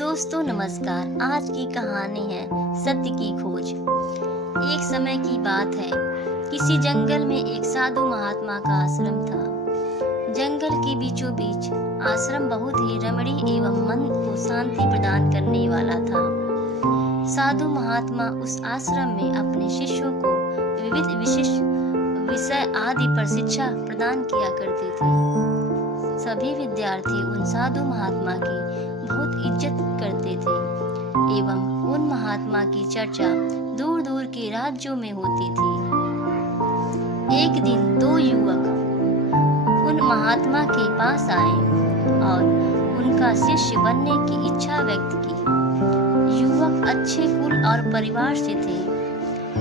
दोस्तों नमस्कार। आज की कहानी है सत्य की खोज। एक समय की बात है, किसी जंगल में एक साधु महात्मा का आश्रम था। जंगल के बीचों बीच आश्रम बहुत ही रमणीय एवं मन को शांति प्रदान करने वाला था। साधु महात्मा उस आश्रम में अपने शिष्यों को विविध विशिष्ट विषय आदि पर शिक्षा प्रदान किया करते थे। सभी विद्यार्थी उन साधु महात्मा की बहुत इज्जत करते थे एवं उन महात्मा की चर्चा दूर दूर के राज्यों में होती थी। एक दिन दो युवक उन महात्मा के पास आए और उनका शिष्य बनने की इच्छा व्यक्त की। युवक अच्छे कुल और परिवार से थे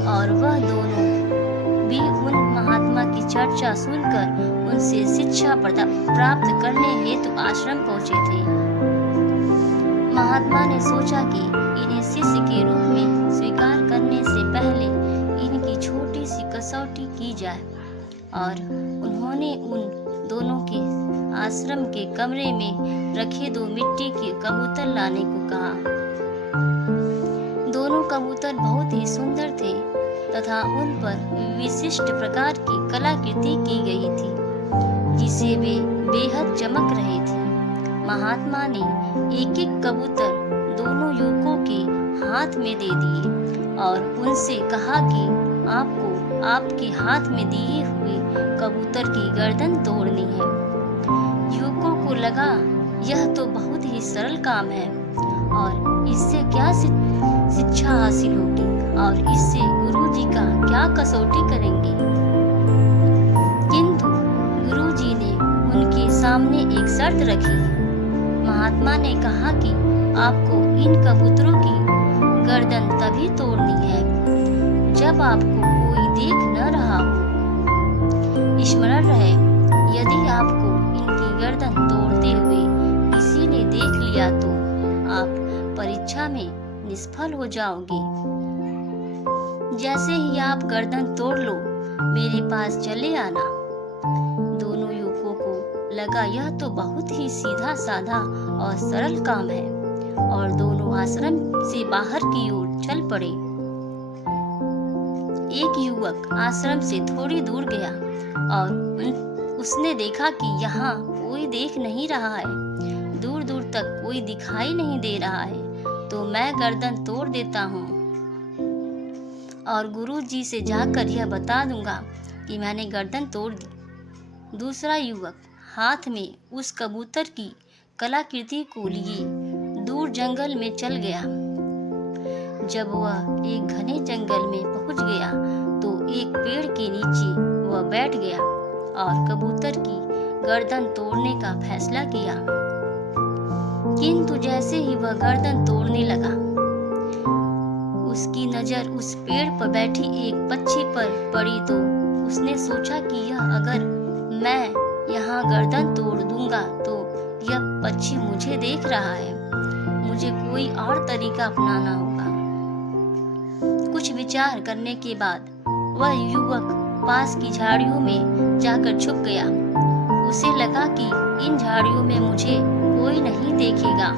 और वह दोनों भी उन महात्मा की चर्चा सुनकर उनसे शिक्षा प्राप्त करने हेतु आश्रम पहुंचे थे। महात्मा ने सोचा कि इन्हें शिष्य के रूप में स्वीकार करने से पहले इनकी छोटी सी कसौटी की जाए और उन्होंने उन दोनों के आश्रम के कमरे में रखे दो मिट्टी के कबूतर लाने को कहा। दोनों कबूतर बहुत ही सुंदर थे तथा उन पर विशिष्ट प्रकार की कलाकृति की गई थी जिसे वे बेहद चमक रहे थे। महात्मा ने एक एक कबूतर दोनों युवकों के हाथ में दे दिए और उनसे कहा कि आपको आपके हाथ में दिए हुए कबूतर की गर्दन तोड़नी है। युवकों को लगा यह तो बहुत ही सरल काम है और इससे क्या शिक्षा हासिल होगी और इससे गुरुजी का क्या कसौटी करेंगे। किंतु गुरुजी ने उनके सामने एक शर्त रखी। महात्मा ने कहा कि आपको इन कबूतरों की गर्दन तभी तोड़नी है जब आपको कोई देख न रहा हो। स्मरण रहे, यदि आपको इनकी गर्दन तोड़ते हुए किसी ने देख लिया तो आप परीक्षा में निष्फल हो जाओगे। जैसे ही आप गर्दन तोड़ लो, मेरे पास चले आना। दोनों युवकों को लगा यह तो बहुत ही सीधा साधा और सरल काम है और दोनों आश्रम से बाहर की ओर चल पड़े। एक युवक आश्रम से थोड़ी दूर गया और उसने देखा कि यहाँ कोई देख नहीं रहा है, दूर दूर तक कोई दिखाई नहीं दे रहा है, तो मैं गर्दन तोड़ देता हूँ और गुरुजी से जाकर यह बता दूंगा कि मैंने गर्दन तोड़ दी। दूसरा युवक हाथ में उस कबूतर की कलाकृति को लिए दूर जंगल में चल गया। जब वह एक घने जंगल में पहुंच गया तो एक पेड़ के नीचे वह बैठ गया और कबूतर की गर्दन तोड़ने का फैसला किया। किंतु जैसे ही वह गर्दन तोड़ने लगा, उसकी नजर उस पेड़ पर बैठी एक पक्षी पर पड़ी तो उसने सोचा कि यह अगर मैं यहाँ गर्दन तोड़ दूंगा तो यह पक्षी मुझे देख रहा है, मुझे कोई और तरीका अपनाना होगा। कुछ विचार करने के बाद वह युवक पास की झाड़ियों में जाकर छुप गया। उसे लगा कि इन झाड़ियों में मुझे कोई नहीं देखेगा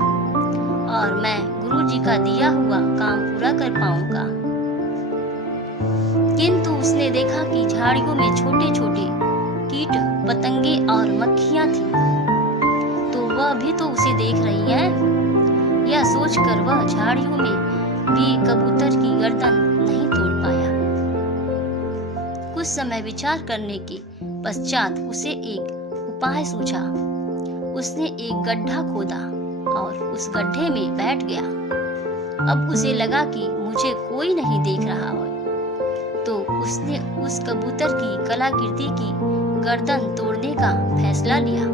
और मैं गुरुजी का दिया हुआ काम पूरा कर पाऊंगा। किंतु उसने देखा कि झाड़ियों में छोटे छोटे कीट पतंगे और मक्खियां थी, तो वह भी तो उसे देख रही हैं। यह सोचकर वह झाड़ियों में भी कबूतर की गर्दन नहीं तोड़ पाया। कुछ समय विचार करने के पश्चात उसे एक उपाय सूझा। उसने एक गड्ढा खोदा और उस गड्ढे में बैठ गया। अब उसे लगा कि मुझे कोई नहीं देख रहा है, तो उसने उस कबूतर की कलाकृति की गर्दन तोड़ने का फैसला लिया।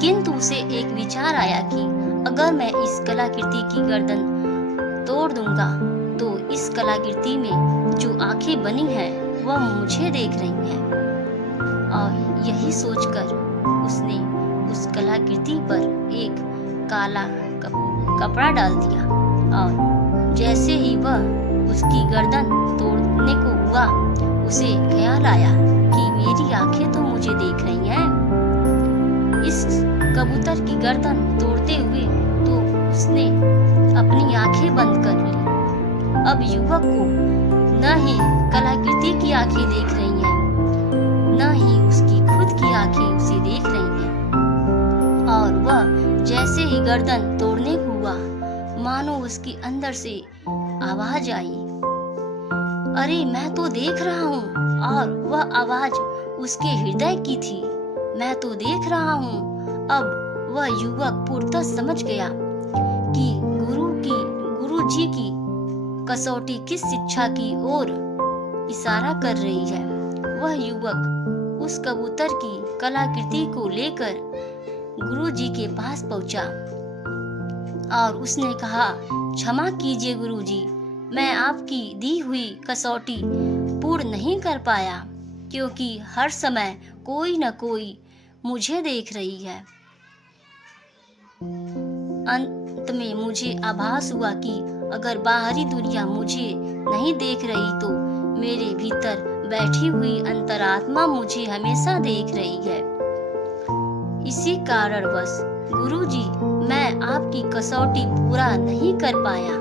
किंतु उसे एक विचार आया कि अगर मैं इस कलाकृति की गर्दन तोड़ दूंगा तो इस कलाकृति में जो आंखें बनी हैं वह मुझे देख रही हैं। और यही सोचकर उसने उस कलाकृति पर एक काला कपड़ा डाल दिया और जैसे ही वह उसकी गर्दन तोड़ने को हुआ, उसे ख्याल आया कि मेरी आंखें तो मुझे देख रही हैं। इस कबूतर की गर्दन तोड़ते हुए तो उसने अपनी आंखें बंद कर ली। अब युवक को न ही कलाकृति की आंखें देख रही हैं, न ही उसकी खुद की आंखें उसे देख रही हैं। और वह जैसे ही गर्दन तोड़ने को हुआ, मानो उसके अंदर से आवाज आई, अरे मैं तो देख रहा हूँ। और वह आवाज उसके हृदय की थी, मैं तो देख रहा हूँ। अब वह युवक पूर्णतः समझ गया कि गुरु जी की कसौटी किस शिक्षा की ओर इशारा कर रही है। वह युवक उस कबूतर की कलाकृति को लेकर गुरु जी के पास पहुंचा और उसने कहा, क्षमा कीजिए गुरु जी, मैं आपकी दी हुई कसौटी पूर्ण नहीं कर पाया, क्योंकि हर समय कोई न कोई मुझे देख रही है। अंत में मुझे आभास हुआ कि अगर बाहरी दुनिया मुझे नहीं देख रही तो मेरे भीतर बैठी हुई अंतरात्मा मुझे हमेशा देख रही है। इसी कारणवश गुरुजी, मैं आपकी कसौटी पूरा नहीं कर पाया।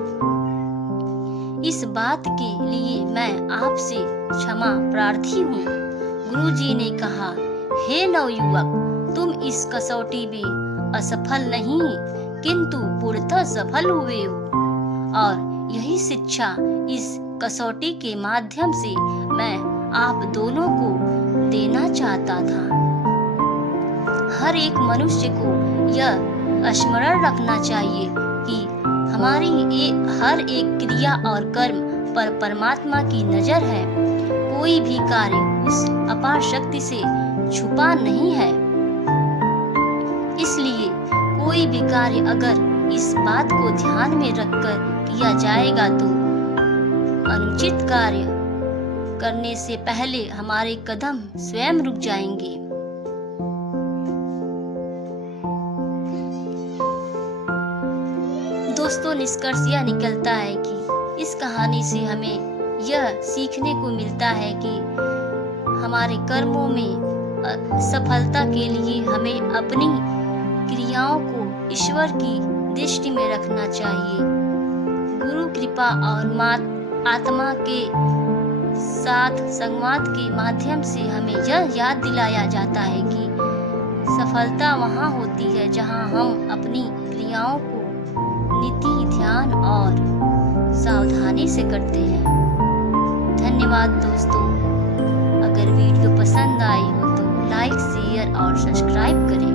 इस बात के लिए मैं आपसे क्षमा प्रार्थी हूँ। गुरुजी ने कहा, हे नवयुवक, तुम इस कसौटी में असफल नहीं किंतु पूर्णतः सफल हुए हो। और यही शिक्षा इस कसौटी के माध्यम से मैं आप दोनों को देना चाहता था। हर एक मनुष्य को यह स्मरण रखना चाहिए कि हमारी हर एक क्रिया और कर्म पर परमात्मा की नजर है। कोई भी कार्य उस अपार शक्ति से छुपा नहीं है। इसलिए कोई भी कार्य अगर इस बात को ध्यान में रखकर किया जाएगा तो अनुचित कार्य करने से पहले हमारे कदम स्वयं रुक जाएंगे। दोस्तों, निष्कर्ष यह निकलता है कि इस कहानी से हमें यह सीखने को मिलता है कि हमारे कर्मों में सफलता के लिए हमें अपनी क्रियाओं को ईश्वर की दृष्टि में रखना चाहिए। गुरु कृपा और आत्मा के साथ संवाद के माध्यम से हमें यह याद दिलाया जाता है कि सफलता वहाँ होती है जहाँ हम अपनी क्रियाओं को नीति, ध्यान और सावधानी से करते हैं। धन्यवाद दोस्तों। अगर वीडियो पसंद आई हो तो लाइक, शेयर और सब्सक्राइब करें।